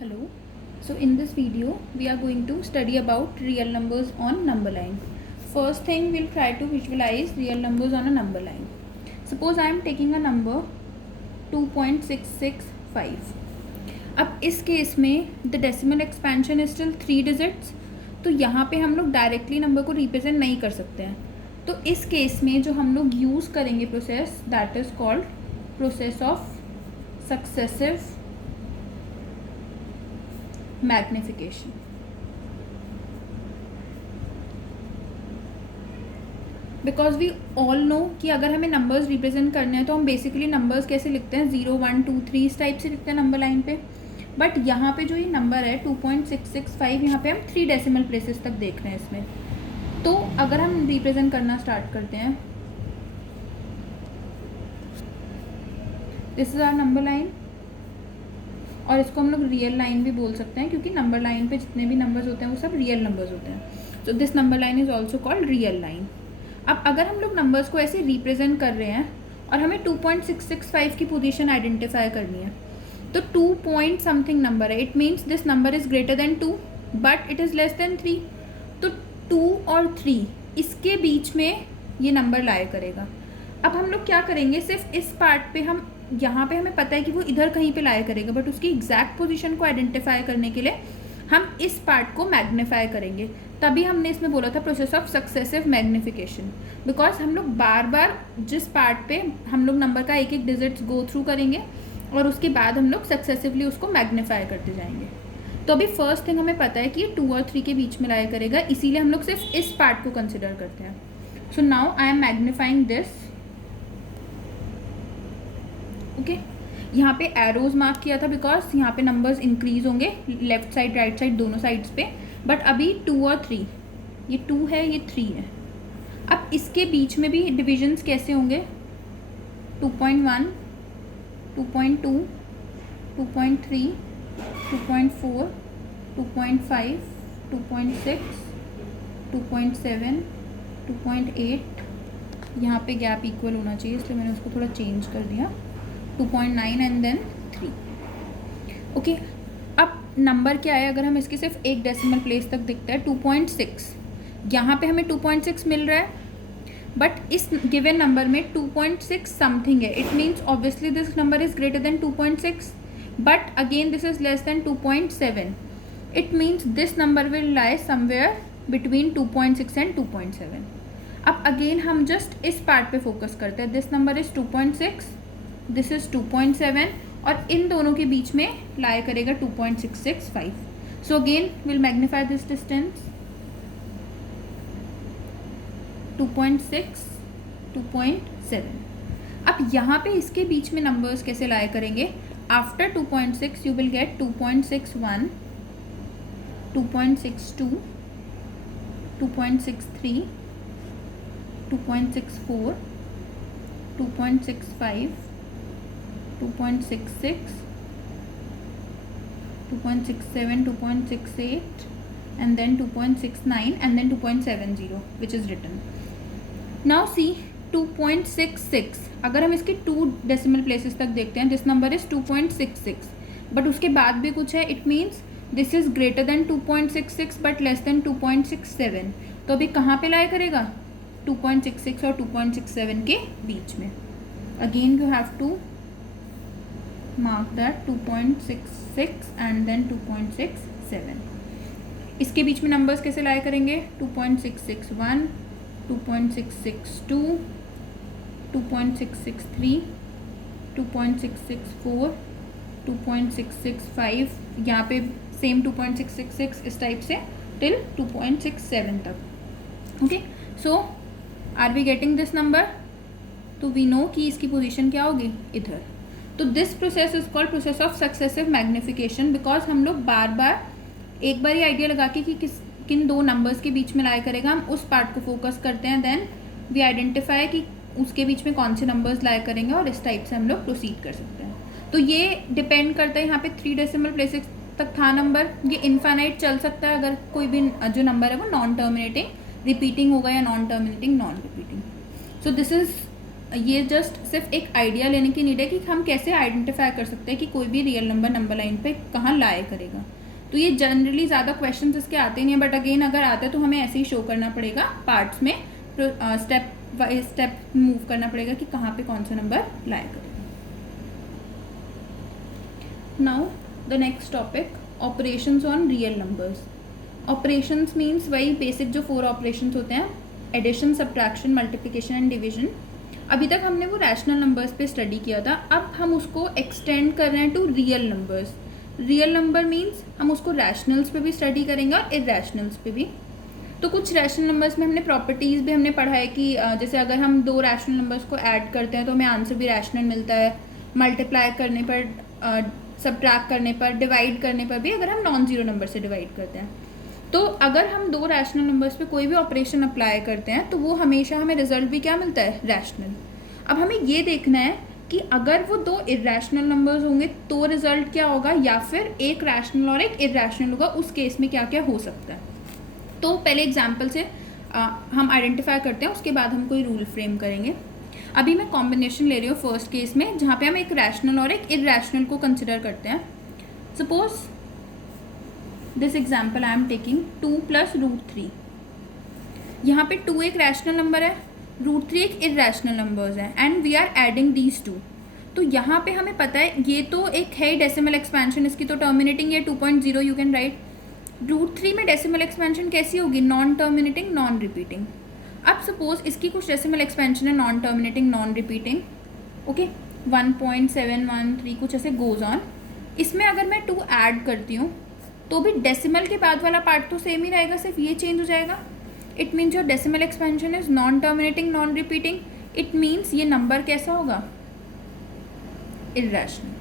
Hello. So in this video we are going to study about real numbers on number line. First thing, we'll try to visualize real numbers on a number line. Suppose I am taking a number 2.665. अब इस case में the decimal expansion is still 3 digits, तो यहाँ पे हम लोग directly number को represent नहीं कर सकते हैं. तो इस केस में जो हम लोग यूज़ करेंगे process, that is called process of successive magnification. Because we all know कि अगर हमें नंबर्स रिप्रेजेंट करने हैं तो हम बेसिकली नंबर्स कैसे लिखते हैं, 0 1 2 3 इस टाइप से लिखते हैं नंबर लाइन पे. बट यहाँ पे जो ये नंबर है 2.665, यहाँ पे हम 3 डेसिमल प्लेसेस तक देख रहे हैं इसमें. तो अगर हम रिप्रेजेंट करना स्टार्ट करते हैं, this is our number line, और इसको हम लोग रियल लाइन भी बोल सकते हैं क्योंकि नंबर लाइन पे जितने भी नंबर्स होते हैं वो सब रियल नंबर्स होते हैं. So this number line is also called real line. अब अगर हम लोग नंबर्स को ऐसे रिप्रेजेंट कर रहे हैं और हमें 2.665 की पोजीशन आइडेंटिफाई करनी है, तो 2 पॉइंट समथिंग नंबर है, it means this number is greater than 2 but it is less than 3. तो 2 और 3 इसके बीच में ये नंबर लाया करेगा. अब हम लोग क्या करेंगे, सिर्फ इस पार्ट पे हम, यहाँ पे हमें पता है कि वो इधर कहीं पे लाया करेगा, बट उसकी एग्जैक्ट पोजीशन को आइडेंटिफाई करने के लिए हम इस पार्ट को मैग्नीफाई करेंगे. तभी हमने इसमें बोला था process of successive magnification, because हम लोग बार बार जिस पार्ट पे हम लोग नंबर का एक एक डिजिट्स गो थ्रू करेंगे और उसके बाद हम लोग सक्सेसिवली उसको मैग्नीफाई करते जाएंगे. तो अभी फर्स्ट थिंग हमें पता है कि ये 2 और 3 के बीच में लाया करेगा, इसीलिए हम लोग सिर्फ इस पार्ट को कंसिडर करते हैं. So now I am magnifying this. Okay, यहाँ पे एरोज मार्क किया था बिकॉज यहाँ पे नंबर्स इंक्रीज होंगे लेफ्ट साइड राइट साइड दोनों साइड्स पे. बट अभी 2 और 3, ये 2 है ये 3 है. अब इसके बीच में भी डिविजन्स कैसे होंगे, 2.1 2.2 2.3 2.4 2.5 2.6 2.7 2.8. यहाँ पे गैप इक्वल होना चाहिए इसलिए मैंने उसको थोड़ा चेंज कर दिया, 2.9 एंड देन 3. ओके, अब नंबर क्या है, अगर हम इसके सिर्फ एक डेसिमल प्लेस तक दिखता है 2.6, यहाँ पे हमें 2.6 मिल रहा है, बट इस गिवन नंबर में 2.6 समथिंग है. It means obviously this number is greater than 2.6, but again this is less than 2.7. It means this number will lie somewhere between 2.6 and 2.7. अब अगेन हम जस्ट इस पार्ट पे फोकस करते हैं, this number is 2.6, this is 2.7, और इन दोनों के बीच में लाया करेगा 2.665. So again will magnify this distance, 2.6 2.7. अब यहाँ पे इसके बीच में नंबर्स कैसे लाया करेंगे, after 2.6 you will get 2.61 2.62 2.63 2.64 2.65 2.66 2.67 2.68 and then 2.69 and then 2.70 which is written. Now see 2.66, अगर हम इसके 2 डेसिमल प्लेसेस तक देखते हैं, दिस नंबर इज 2.66 बट उसके बाद भी कुछ है, it means this is greater than 2.66 but less than 2.67. तो अभी कहाँ पे लाया करेगा, 2.66 और 2.67 के बीच में. Again you have to mark that 2.66 and then 2.67. इसके बीच में नंबर्स कैसे लाया करेंगे, 2.661 2.662 2.663 2.664 2.665, यहाँ पे सेम 2.666 इस टाइप से टिल 2.67 तक. Okay, so are we getting this number, तो वी नो कि इसकी पोजीशन क्या होगी, इधर. तो this process is called process of successive magnification, because हम लोग बार बार एक बार ही आइडिया लगा के कि किन 2 नंबर्स के बीच में लाया करेगा, हम उस पार्ट को फोकस करते हैं, देन वी आइडेंटिफाई कि उसके बीच में कौन से नंबर्स लाया करेंगे और इस टाइप से हम लोग प्रोसीड कर सकते हैं. तो ये डिपेंड करता है, यहाँ पे 3 डेसिमल प्लेसेस तक था नंबर, ये इनफाइनाइट चल सकता है अगर कोई भी जो नंबर है वो नॉन टर्मिनेटिंग रिपीटिंग होगा या non terminating non repeating. So this is ये जस्ट सिर्फ एक आइडिया लेने की नीड है कि हम कैसे आइडेंटिफाई कर सकते हैं कि कोई भी रियल नंबर नंबर लाइन पे कहाँ लाए करेगा। तो ये जनरली ज़्यादा क्वेश्चंस इसके आते नहीं है, बट अगेन अगर आते हैं तो हमें ऐसे ही शो करना पड़ेगा पार्ट्स में, स्टेप बाय स्टेप मूव करना पड़ेगा कि कहाँ पे कौन सा नंबर लाया करेगा। Now the next topic, operations on real numbers. Operations means वही बेसिक जो 4 ऑपरेशंस होते हैं, addition, subtraction, multiplication and division. अभी तक हमने वो रैशनल नंबर्स पे स्टडी किया था, अब हम उसको एक्सटेंड कर रहे हैं to real numbers. Real number means हम उसको रैशनल्स पे भी स्टडी करेंगे और इरेशनल्स पे भी। तो कुछ रैशनल नंबर्स में हमने प्रॉपर्टीज़ भी हमने पढ़ा है कि जैसे अगर हम 2 रैशनल नंबर्स को ऐड करते हैं तो हमें आंसर भी रैशनल मिलता है, मल्टीप्लाई करने पर, सब्ट्रैक्ट करने पर, डिवाइड करने पर भी अगर हम नॉन ज़ीरो नंबर से डिवाइड करते हैं। तो अगर हम 2 रैशनल नंबर्स पे कोई भी ऑपरेशन अप्लाई करते हैं तो वो हमेशा हमें रिजल्ट भी क्या मिलता है, रैशनल। अब हमें ये देखना है कि अगर वो 2 इरेशनल नंबर्स होंगे तो रिजल्ट क्या होगा, या फिर एक रैशनल और एक इरेशनल होगा, उस केस में क्या क्या हो सकता है। तो पहले एग्जाम्पल से हम आइडेंटिफाई करते हैं, उसके बाद हम कोई रूल फ्रेम करेंगे। अभी मैं कॉम्बिनेशन ले रही हूँ फर्स्ट केस में, जहाँ पे हम एक रैशनल और एक इरेशनल को कंसिडर करते हैं। Suppose this example I am taking 2 + √3। यहाँ पे 2 एक रैशनल नंबर है, √3 एक इरेशनल नंबर्स है, and we are adding these 2। तो यहाँ पे हमें पता है ये तो एक है डेसिमल एक्सपेंशन, इसकी तो टर्मिनेटिंग है 2.0 यू कैन राइट। √3 में डेसिमल एक्सपेंशन कैसी होगी, नॉन टर्मिनेटिंग नॉन रिपीटिंग। अब सपोज इसकी कुछ डेसिमल एक्सपेंशन है non terminating non repeating, okay 1.713 कुछ ऐसे गोज ऑन। इसमें अगर मैं 2 ऐड करती हूँ तो भी डेसिमल के बाद वाला पार्ट तो सेम ही रहेगा, सिर्फ ये चेंज हो जाएगा। It means your decimal expansion is non terminating non repeating. It means ये नंबर कैसा होगा, इरेशनल।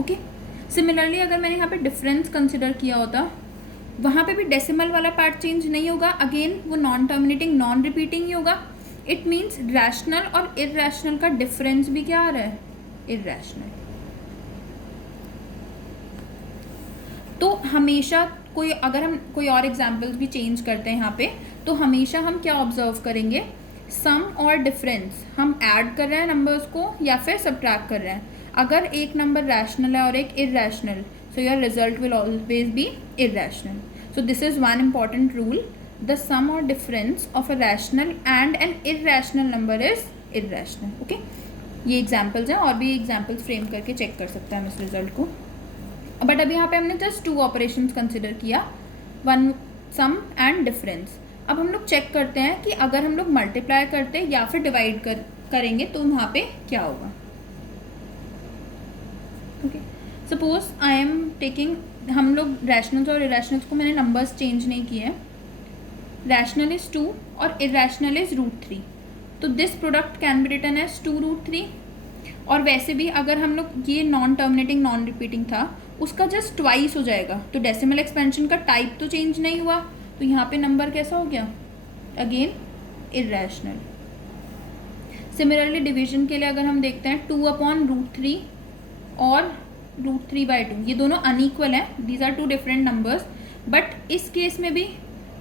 ओके, सिमिलरली अगर मैंने यहाँ पे डिफरेंस कंसिडर किया होता, वहाँ पे भी डेसिमल वाला पार्ट चेंज नहीं होगा, अगेन वो नॉन टर्मिनेटिंग नॉन रिपीटिंग ही होगा। इट मीन्स रैशनल और इरेशनल का डिफरेंस भी क्या आ रहा है, इरेशनल। तो हमेशा कोई अगर हम कोई और एग्जाम्पल्स भी चेंज करते हैं यहाँ पे, तो हमेशा हम क्या ऑब्जर्व करेंगे, सम और डिफरेंस, हम ऐड कर रहे हैं नंबर्स को या फिर सब्ट्रैक्ट कर रहे हैं। अगर एक नंबर रैशनल है और एक irrational, so your result will always be irrational. So this is one important rule, the sum और difference of a rational and an irrational number is irrational. Okay, ये एग्जाम्पल्स हैं, और भी एग्जाम्पल्स फ्रेम करके check कर सकते हैं हम इस रिजल्ट को। बट अभी यहाँ पे हमने जस्ट 2 ऑपरेशंस कंसिडर किया, वन सम एंड डिफरेंस। अब हम लोग चेक करते हैं कि अगर हम लोग मल्टीप्लाई करते हैं या फिर डिवाइड करेंगे तो वहाँ पे क्या होगा। Okay, suppose I am taking, हम लोग रैशनल्स और इरेशनल्स को मैंने नंबर्स चेंज नहीं किए हैं, रैशनल इज 2 और इरेशनल इज √3। तो this product can be written as 2√3। और वैसे भी अगर हम लोग ये नॉन टर्मिनेटिंग नॉन रिपीटिंग था, उसका जस्ट ट्वाइस हो जाएगा, तो डेसिमल एक्सपेंशन का टाइप तो चेंज नहीं हुआ, तो यहाँ पे नंबर कैसा हो गया, अगेन इरेशनल। सिमिलरली डिवीजन के लिए अगर हम देखते हैं 2/√3 और √3/2, ये दोनों अनइक्वल हैं, these are 2 different numbers, but इस केस में भी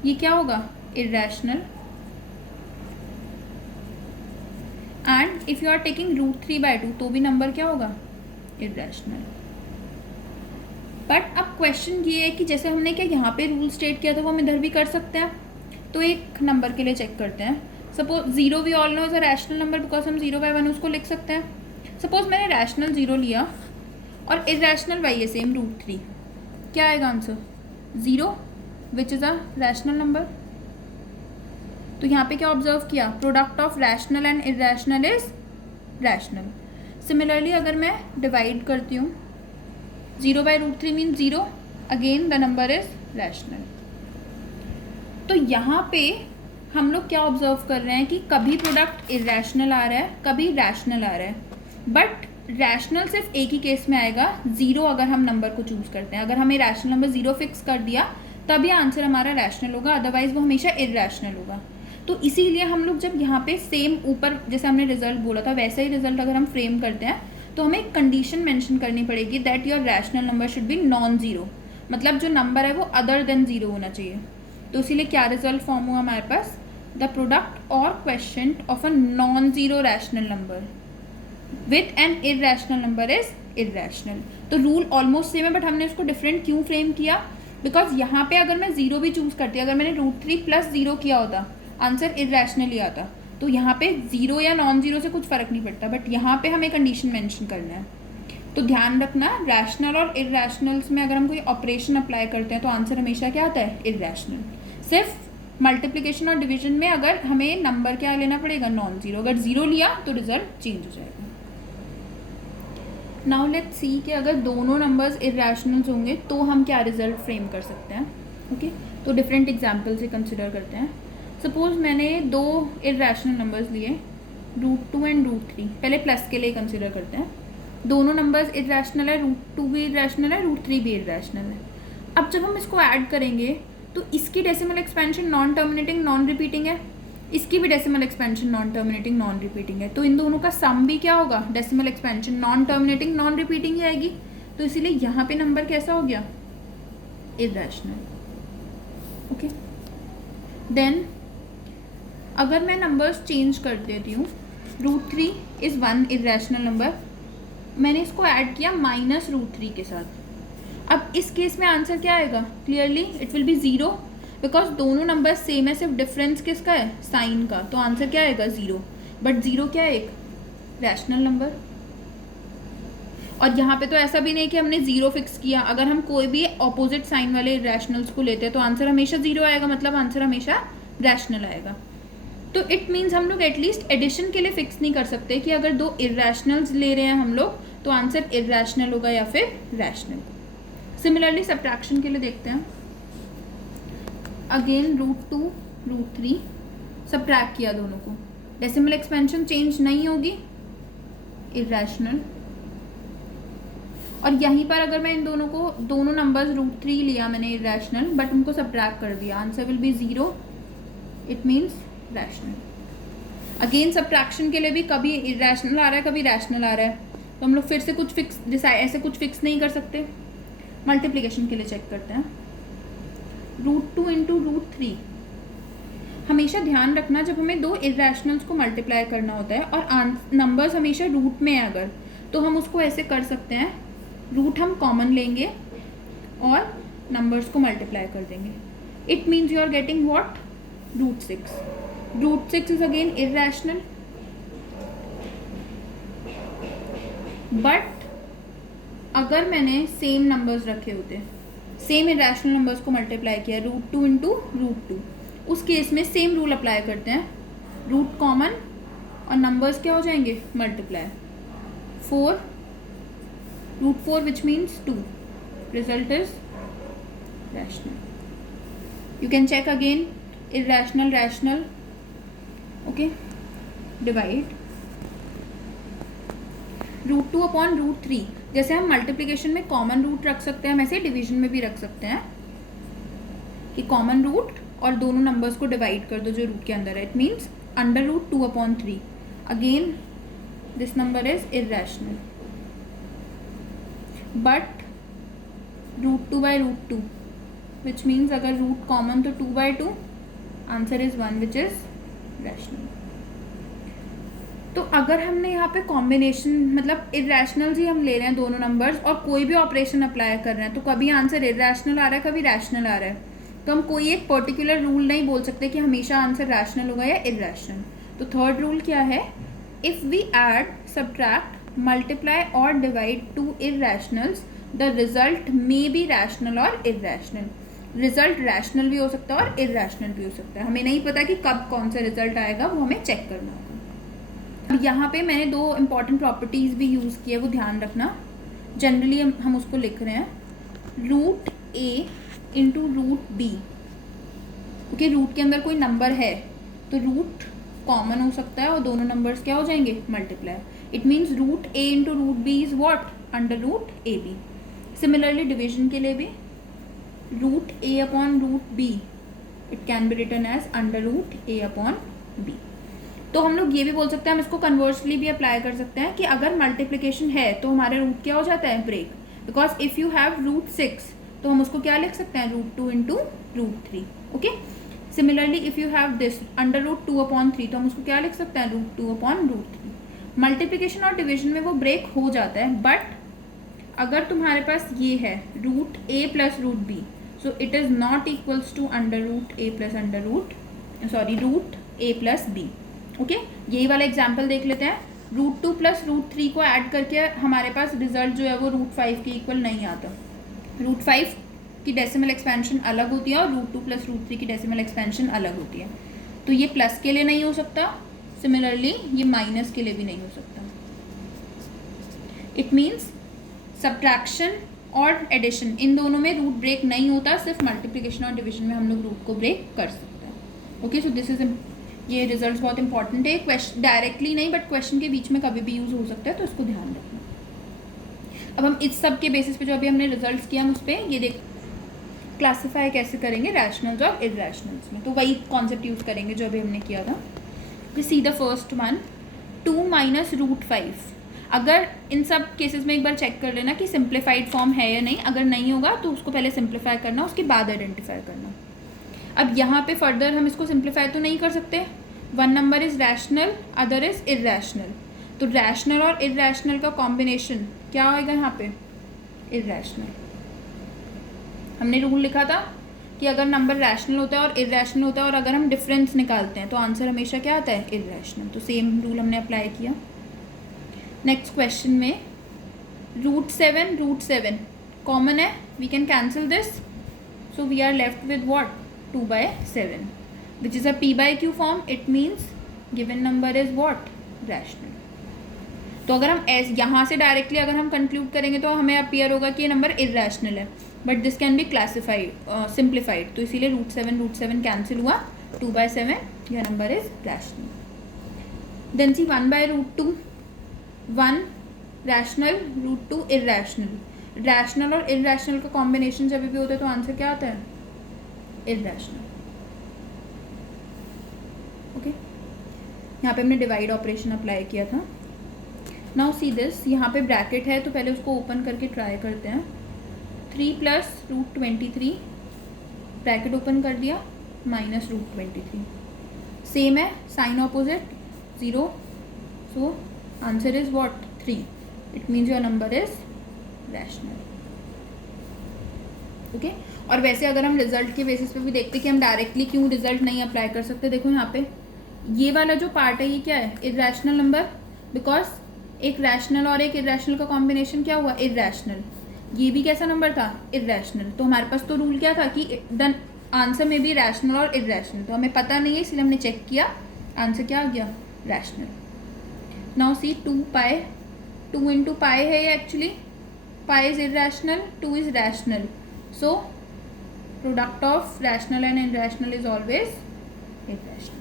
ये क्या होगा, irrational. And if you are taking √3/2 तो भी नंबर क्या होगा, इरेशनल। बट अब क्वेश्चन ये है कि जैसे हमने क्या यहाँ पे रूल स्टेट किया था वो हम इधर भी कर सकते हैं। तो एक नंबर के लिए चेक करते हैं, suppose 0 we all know is a rational number because हम 0/1 उसको लिख सकते हैं। सपोज मैंने रैशनल 0 लिया और इरेशनल y है सेम √3, क्या आएगा answer, 0 which is a rational number. तो यहाँ पे क्या ऑब्जर्व किया, product of rational and irrational is rational. Similarly अगर मैं डिवाइड करती हूँ, 0/√3 mean 0, again the number is rational. तो यहाँ पे हम लोग क्या ऑब्जर्व कर रहे हैं कि कभी प्रोडक्ट इरेशनल आ रहा है, कभी रैशनल आ रहा है, बट रैशनल सिर्फ एक ही केस में आएगा, 0 अगर हम नंबर को चूज करते हैं। अगर हमें रैशनल नंबर 0 फिक्स कर दिया तभी आंसर हमारा रैशनल होगा, अदरवाइज वो हमेशा इरेशनल होगा। तो इसीलिए हम लोग जब यहाँ पे सेम ऊपर जैसे हमने रिजल्ट बोला था वैसा ही रिजल्ट अगर हम फ्रेम करते हैं तो हमें एक कंडीशन मेंशन करनी पड़ेगी, that your rational number should be non zero, मतलब जो नंबर है वो अदर देन 0 होना चाहिए। तो इसीलिए क्या रिजल्ट फॉर्म हुआ हमारे पास, the product or quotient of a non-zero rational number with an irrational number is irrational. तो रूल ऑलमोस्ट सेम है, बट हमने उसको डिफरेंट क्यों फ्रेम किया? बिकॉज यहाँ पे अगर मैं जीरो भी चूज करती, अगर मैंने √3 + 0 किया होता, आंसर इरेशनली आता. तो यहाँ पे जीरो या नॉन जीरो से कुछ फर्क नहीं पड़ता, बट यहाँ पे हमें कंडीशन मेंशन करना है. तो ध्यान रखना, रैशनल और इरेशनल्स में अगर हम कोई ऑपरेशन अप्लाई करते हैं तो आंसर हमेशा क्या आता है? इरेशनल. सिर्फ मल्टीप्लिकेशन और डिवीजन में अगर हमें नंबर क्या लेना पड़ेगा? Non zero. अगर जीरो लिया तो रिजल्ट चेंज हो जाएगा. नाउ लेट्स सी कि अगर दोनों नंबर्स इरेशनल्स होंगे तो हम क्या रिजल्ट फ्रेम कर सकते हैं. ओके, तो डिफरेंट एग्जाम्पल से कंसिडर करते हैं. सपोज मैंने दो इरेशनल नंबर्स लिए, √2 एंड √3. पहले प्लस के लिए कंसिडर करते हैं. दोनों नंबर्स इरेशनल है, √2 भी इरेशनल है, √3 भी इरेशनल है. अब जब हम इसको ऐड करेंगे तो इसकी decimal expansion non terminating non repeating है, इसकी भी decimal expansion non terminating non repeating है. तो इन दोनों का सम भी क्या होगा? Decimal expansion non terminating non repeating ही आएगी. तो इसीलिए यहाँ पे नंबर कैसा हो गया? इरेशनल. ओके, देन अगर मैं नंबर्स चेंज कर देती हूँ, √3 इज़ 1 इरेशनल नंबर, मैंने इसको ऐड किया -√3 के साथ. अब इस केस में आंसर क्या आएगा? Clearly it will be 0, because दोनों नंबर सेम है, सिर्फ डिफरेंस किसका है? साइन का. तो आंसर क्या आएगा? 0. बट 0 क्या है? एक रैशनल नंबर. और यहाँ पे तो ऐसा भी नहीं कि हमने 0 फिक्स किया. अगर हम कोई भी अपोजिट साइन वाले रैशनल्स को लेते हैं तो आंसर हमेशा 0 आएगा, मतलब आंसर हमेशा रैशनल आएगा. तो इट मीन्स हम लोग एटलीस्ट एडिशन के लिए फिक्स नहीं कर सकते कि अगर दो इरेशनल्स ले रहे हैं हम लोग तो आंसर इरेशनल होगा या फिर रैशनल. सिमिलरली सब्ट्रैक्शन के लिए देखते हैं. अगेन √2 √3 सब्ट्रैक्ट किया दोनों को, डेसिमल एक्सपेंशन चेंज नहीं होगी, इरेशनल. और यहीं पर अगर मैं इन दोनों को, दोनों नंबर्स √3 लिया मैंने इरेशनल, बट उनको सब्ट्रैक्ट कर दिया, answer will be 0. It means rational. Again subtraction के लिए भी कभी इरेशनल आ रहा है, कभी रैशनल आ रहा है, तो हम लोग फिर से कुछ फिक्स ऐसे कुछ फिक्स नहीं कर सकते. मल्टीप्लिकेशन के लिए चेक करते हैं. √2 × √3. हमेशा ध्यान रखना, जब हमें दो इरेशनल्स को मल्टीप्लाई करना होता है और नंबर्स हमेशा रूट में है अगर, तो हम उसको ऐसे कर सकते हैं, रूट हम कॉमन लेंगे और नंबर्स को मल्टीप्लाई कर देंगे. It means you are getting what? √6. √6 is again irrational, but अगर मैंने सेम नंबर्स रखे होते, सेम इरेशनल नंबर्स को मल्टीप्लाई किया, √2 × √2, उस केस में सेम रूल अप्लाई करते हैं, रूट कॉमन और नंबर्स क्या हो जाएंगे? Multiply. 4 √4 which means 2. Result is rational. You can check again, irrational rational. Okay, divide √2 / √3. जैसे हम मल्टीप्लिकेशन में कॉमन रूट रख सकते हैं, हम ऐसे डिवीजन में भी रख सकते हैं कि कॉमन रूट और दोनों नंबर्स को डिवाइड कर दो जो रूट के अंदर है. It means √2 / 3. Again this number is irrational, but √2 / √2 which means अगर रूट कॉमन तो 2/2, answer is 1 which is rational. तो अगर हमने यहाँ पे कॉम्बिनेशन, मतलब इरेशनल ही हम ले रहे हैं दोनों नंबर्स और कोई भी ऑपरेशन अप्लाई कर रहे हैं, तो कभी आंसर इरेशनल आ रहा है, कभी रैशनल आ रहा है, तो हम कोई एक पर्टिकुलर रूल नहीं बोल सकते कि हमेशा आंसर रैशनल होगा या इरेशनल. तो थर्ड रूल क्या है? If we add, subtract, multiply और divide two irrationals, the result may be rational और इरेशनल. रिजल्ट रैशनल भी हो सकता है और इरेशनल भी हो सकता है. हमें नहीं पता कि कब कौन सा रिजल्ट आएगा, वो हमें चेक करना होगा. यहाँ पे मैंने दो इंपॉर्टेंट प्रॉपर्टीज़ भी यूज़ की है, वो ध्यान रखना. जनरली हम उसको लिख रहे हैं √a × √b. ओके, रूट के अंदर कोई नंबर है तो रूट कॉमन हो सकता है और दोनों नंबर्स क्या हो जाएंगे? Multiply. It means √a × √b is what? √ab. Similarly division के लिए भी √a / √b it can be written as √a / b. तो हम लोग ये भी बोल सकते हैं, हम इसको कन्वर्सली भी अप्लाई कर सकते हैं कि अगर मल्टीप्लिकेशन है तो हमारा रूट क्या हो जाता है? Break. Because if you have √6 तो हम उसको क्या लिख सकते हैं? √2 × √3. Okay, similarly if you have this √2/3, तो हम उसको क्या लिख सकते हैं, √2/√3। मल्टीप्लिकेशन और डिविजन में वो ब्रेक हो जाता है, बट अगर तुम्हारे पास ये है √a + √b, so it is not equals to √a + √b। Okay, यही वाला एग्जाम्पल देख लेते हैं। √2 + √3 को ऐड करके हमारे पास रिजल्ट जो है वो √5 के इक्वल नहीं आता। √5 की डेसिमल एक्सपेंशन अलग होती है और √2 + √3 की डेसिमल एक्सपेंशन अलग होती है। तो ये प्लस के लिए नहीं हो सकता, सिमिलरली ये माइनस के लिए भी नहीं हो सकता। इट मीन्स सब्ट्रैक्शन और एडिशन इन दोनों में रूट ब्रेक नहीं होता, सिर्फ मल्टीप्लिकेशन और डिविजन में हम लोग रूट को ब्रेक कर सकते हैं। ओके, सो दिस इज, ये रिजल्ट बहुत इंपॉर्टेंट है। क्वेश्चन डायरेक्टली नहीं बट क्वेश्चन के बीच में कभी भी यूज़ हो सकता है, तो इसको ध्यान रखना। अब हम इस सब के बेसिस पे जो अभी हमने रिजल्ट्स किया हम उस पर ये देख क्लासीफाई कैसे करेंगे रैशनल्स और इरैशनल्स में, तो वही कॉन्सेप्ट यूज़ करेंगे जो अभी हमने किया था। See the first one, 2 - √5। अगर इन सब केसेस में एक बार चेक कर लेना कि सिंप्लीफाइड फॉर्म है या नहीं, अगर नहीं होगा तो उसको पहले सिंप्लीफाई करना, उसके बाद आइडेंटिफाई करना। अब यहाँ पे फर्दर हम इसको सिंप्लीफाई तो नहीं कर सकते, one number is rational, other is irrational, तो रैशनल और इरैशनल का कॉम्बिनेशन क्या होगा यहाँ पे, इरैशनल। हमने रूल लिखा था कि अगर नंबर रैशनल होता है और इरैशनल होता है और अगर हम डिफरेंस निकालते हैं तो आंसर हमेशा क्या आता है, इरैशनल। तो सेम रूल हमने अप्लाई किया। नेक्स्ट क्वेश्चन में √7 कॉमन है, we can cancel this, so we are left with what, 2/7 which is a p/q form. It means given number is what, rational. तो अगर हम यहाँ से डायरेक्टली अगर हम कंक्लूड करेंगे तो हमें अपीयर होगा कि ये नंबर इरैशनल है, but this can be classified simplified, तो इसीलिए √7 कैंसिल हुआ, 2/7 यह number is rational. Then see 1/√2, 1 rational, √2 irrational. Rational और इरैशनल का कॉम्बिनेशन जब भी होता है तो आंसर क्या आता है, इरैशनल। ओके, यहाँ पे हमने डिवाइड ऑपरेशन अप्लाई किया था। नाउ सी दिस, यहाँ पे ब्रैकेट है तो पहले उसको ओपन करके ट्राई करते हैं। 3 + √23, ब्रैकेट ओपन कर दिया, -√23, सेम है, sign opposite 0, so answer is what, 3। It means your number is rational. Okay, और वैसे अगर हम रिजल्ट के बेसिस पे भी देखते कि हम डायरेक्टली क्यों रिजल्ट नहीं अप्लाई कर सकते, देखो यहाँ पे ये वाला जो पार्ट है ये क्या है, इरैशनल नंबर, बिकॉज एक रैशनल और एक इरैशनल का कॉम्बिनेशन क्या हुआ, इरैशनल। ये भी कैसा नंबर था, इरैशनल। तो हमारे पास तो रूल क्या था कि द आंसर में भी रैशनल और इरैशनल, तो हमें पता नहीं है इसलिए हमने चेक किया, आंसर क्या आ गया, रैशनल। नाउ सी 2 × π है ये actually, π is irrational, 2 is rational, so product of rational and irrational is always irrational.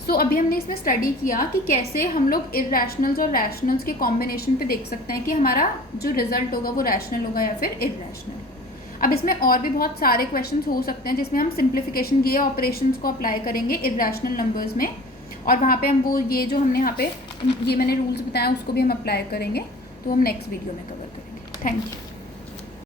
So अभी हमने इसमें स्टडी किया कि कैसे हम लोग इरैशनल्स और रैशनल्स के कॉम्बिनेशन पे देख सकते हैं कि हमारा जो रिजल्ट होगा वो रैशनल होगा या फिर इरैशनल। अब इसमें और भी बहुत सारे क्वेश्चंस हो सकते हैं जिसमें हम सिंप्लीफिकेशन ये ऑपरेशंस को अप्लाई करेंगे इरैशनल नंबर्स में, और वहाँ पे हम वो ये जो हमने यहाँ पे ये मैंने रूल्स बताया उसको भी हम अप्लाई करेंगे, तो हम नेक्स्ट वीडियो में कवर करेंगे। Thank you.